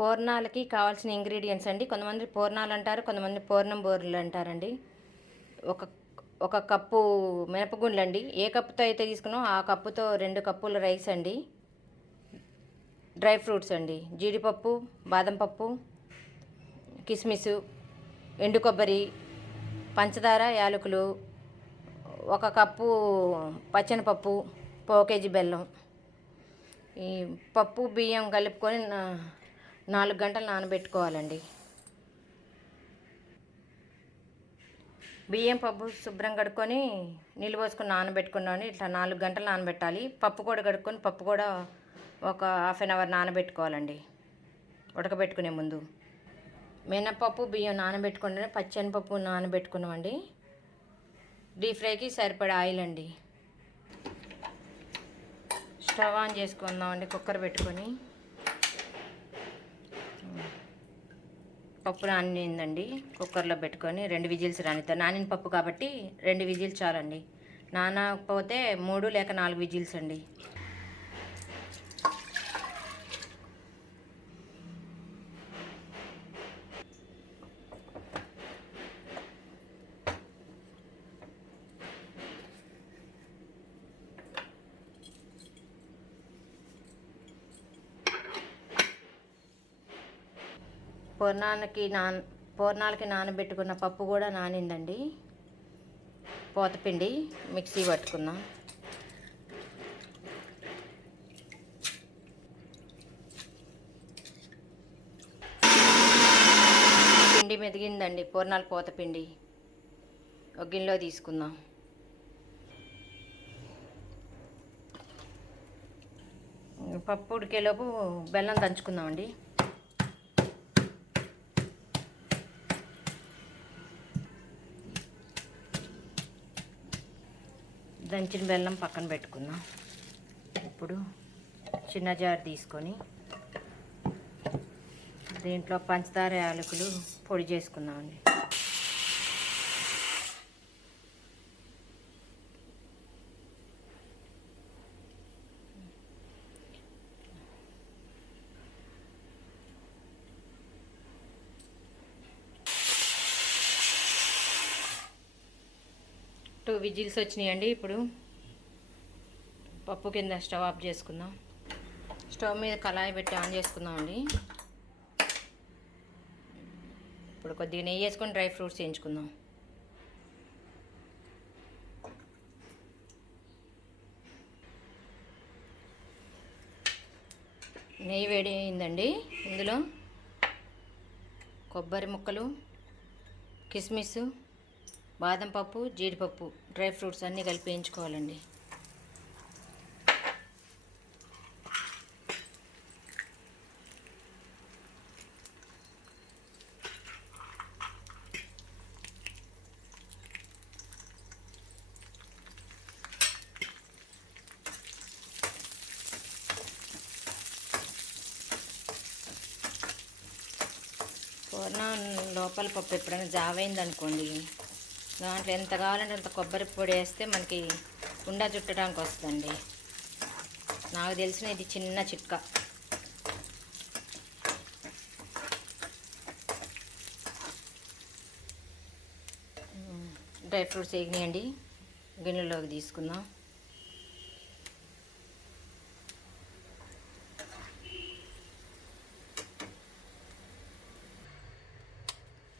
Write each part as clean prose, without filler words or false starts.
పూర్ణాలకి కావాల్సిన ఇంగ్రీడియంట్స్ అండి. కొంతమంది పూర్ణాలు అంటారు, కొంతమంది పూర్ణం బూరెలు అంటారండి. ఒక ఒక కప్పు మినపగుండ్లు అండి. ఏ కప్పుతో అయితే తీసుకున్నామో ఆ కప్పుతో 2 కప్పుల రైస్ అండి. డ్రై ఫ్రూట్స్ అండి, జీడిపప్పు, బాదం పప్పు, కిస్మిస్, ఎండు కొబ్బరి, పంచదార, యాలకులు, 1 కప్పు పచ్చెనపప్పు, పావు కేజీ బెల్లం. ఈ పప్పు బియ్యం కలుపుకొని 4 గంటలు నానబెట్టుకోవాలండి. బియ్యం పప్పు శుభ్రం కడుక్కొని నీళ్ళు పోసుకొని నానబెట్టుకున్నామని ఇట్లా 4 గంటలు నానబెట్టాలి. పప్పు కూడా కడుక్కొని పప్పు కూడా ఒక హాఫ్ అన్ అవర్ నానబెట్టుకోవాలండి ఉడకబెట్టుకునే ముందు. మినపప్పు బియ్యం నానబెట్టుకుంటే పచ్చెనపప్పు నానబెట్టుకున్నామండి. డీప్ ఫ్రైకి సరిపడా ఆయిల్ అండి. స్టవ్ ఆన్ చేసుకుందామండి. కుక్కర్ పెట్టుకొని పప్పు నానిందండి. కుక్కర్లో పెట్టుకొని 2 విజిల్స్ రానిద్దాం. నానిన పప్పు కాబట్టి 2 విజిల్స్ చాలండి. నానకపోతే 3 లేక 4 విజిల్స్ అండి. పూర్ణాలకి నానబెట్టుకున్న పప్పు కూడా నానిందండి. పోతపిండి మిక్సీ పట్టుకుందాం. పిండి మెదిగిందండి. పూర్ణాలు పోతపిండి ఒక గిన్నెలో తీసుకుందాం. పప్పు ఉడికేలోపు బెల్లం దంచుకుందామండి. దంచిన బెల్లం పక్కన పెట్టుకుందాం. ఇప్పుడు చిన్న జార్ తీసుకొని దీంట్లో పంచదార, యాలకులు పొడి చేసుకుందామండి. టూ విజిల్స్ వచ్చినాయండి. ఇప్పుడు పప్పు కింద స్టవ్ ఆఫ్ చేసుకుందాం. స్టవ్ మీద కళాయి పెట్టి ఆన్ చేసుకుందామండి. ఇప్పుడు కొద్దిగా నెయ్యి వేసుకొని డ్రై ఫ్రూట్స్ వేయించుకుందాం. నెయ్యి వేడి అయిందండి. ఇందులో కొబ్బరి ముక్కలు, కిస్మిస్, బాదం పప్పు, జీడిపప్పు, డ్రై ఫ్రూట్స్ అన్నీ కలిపి వేయించుకోవాలండి. పూర్ణం లోపల పప్పు ఎప్పుడైనా జావైంది అనుకోండి, దాంట్లో ఎంత కావాలంటే అంత కొబ్బరి పొడి వేస్తే మనకి ఉండ చుట్టడానికి వస్తుందండి. నాకు తెలిసిన ఇది చిన్న చిట్కా. డ్రై ఫ్రూట్స్ వేగినాయండి. గిన్నెలోకి తీసుకుందాం.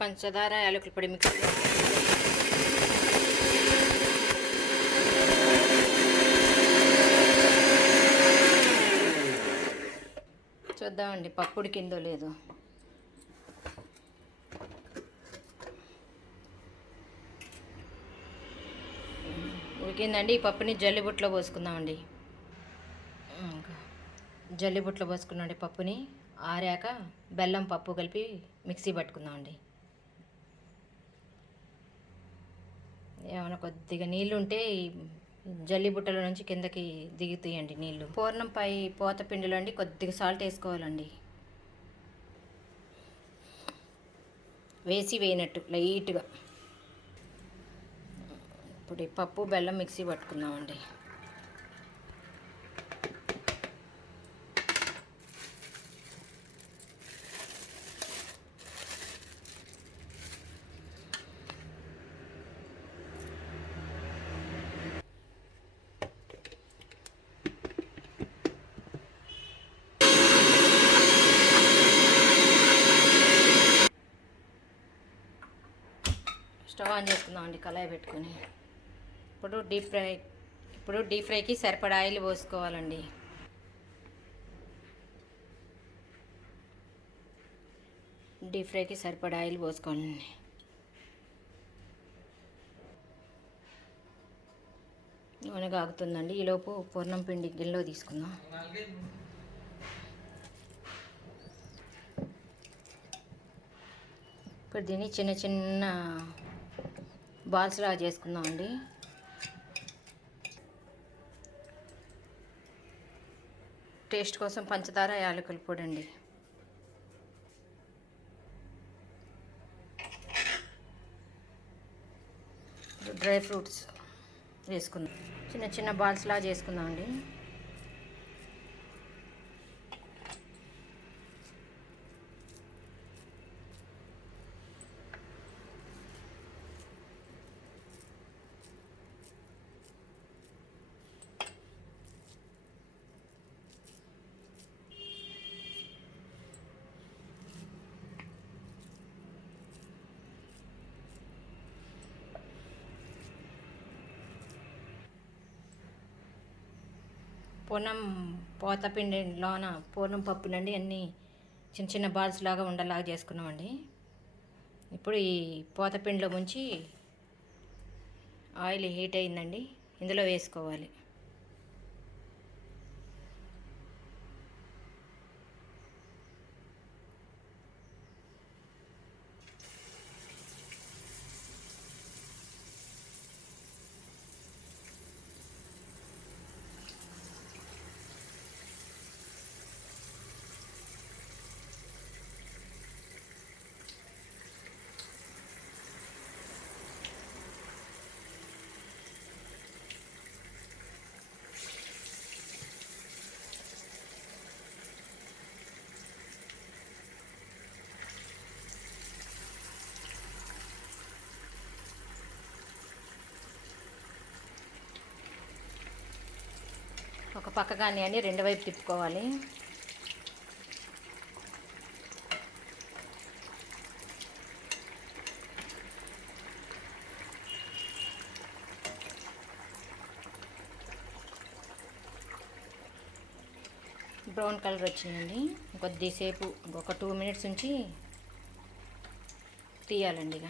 పంచదార, యాలకుల పొడి మిక్స్ చూద్దామండి పప్పు ఉడికిందో లేదో. ఉడికిందండి. ఈ పప్పుని జల్లిబుట్లో పోసుకుందామండి. జల్లిబుట్లో పోసుకున్నాండి. పప్పుని ఆరాక బెల్లం పప్పు కలిపి మిక్సీ పట్టుకుందామండి. ఏమైనా కొద్దిగా నీళ్ళు ఉంటే జల్లి బుట్టల నుంచి కిందకి దిగుతాయండి నీళ్ళు. పూర్ణంపై పోత పిండిలో అండి కొద్దిగా సాల్ట్ వేసుకోవాలండి. వేసినట్టు లైట్గా. ఇప్పుడు ఈ పప్పు బెల్లం మిక్సీ పట్టుకుందామండి. ఆన్ చేసుకుందామండి కళాయి పెట్టుకొని. ఇప్పుడు డీప్ ఫ్రైకి సరిపడా ఆయిల్ పోసుకోవాలండి. డీప్ ఫ్రైకి సరిపడా ఆయిల్ పోసుకోవాలండి. నూనె కాగుతుందండి. ఈలోపు పూర్ణం పిండి గిన్నెలో తీసుకుందాం. ఇప్పుడు దీన్ని చిన్న చిన్న బాల్స్ లాగా చేసుకుందామండి. టేస్ట్ కోసం పంచదార, యాలకుల పొడి అండి. డ్రై ఫ్రూట్స్ వేసుకుందాం. చిన్న చిన్న బాల్స్ లాగా చేసుకుందామండి. పూర్ణం పోతపిండిలోన పూర్ణం పప్పులండి అన్నీ చిన్న చిన్న బాల్స్ లాగా ఉండలాగా చేసుకున్నామండి. ఇప్పుడు ఈ పోతపిండిలో ముంచి ఆయిల్ హీట్ అయిందండి, ఇందులో వేసుకోవాలి. ఒక పక్క కానీ అని రెండు వైపు తిప్పుకోవాలి. బ్రౌన్ కలర్ వచ్చిందండి. కొద్దిసేపు ఒక 2 minutes ఉంచి తీయాలండి.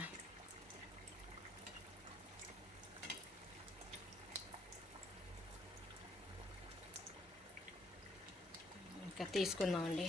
ఇంకా తీసుకుందామండి.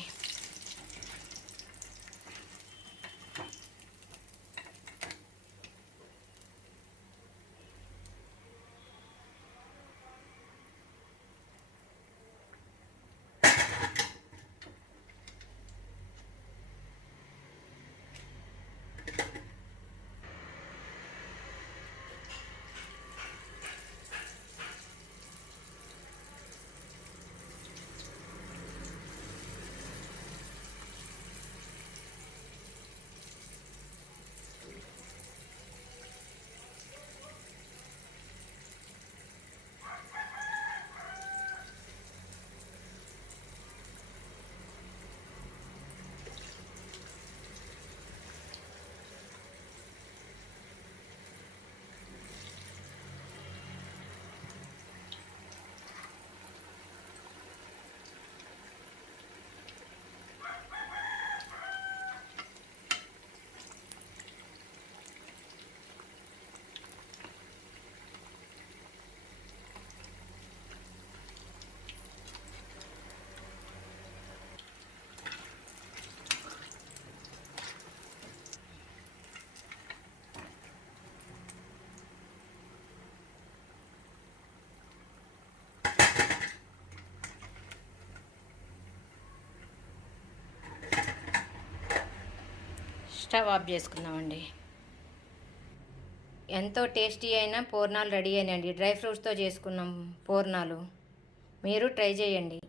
స్టవ్ ఆఫ్ చేసుకుందామండి. ఎంతో టేస్టీ అయిన పూర్ణాలు రెడీ అయినాయండి. డ్రై ఫ్రూట్స్తో చేసుకున్నాం పూర్ణాలు. మీరు ట్రై చేయండి.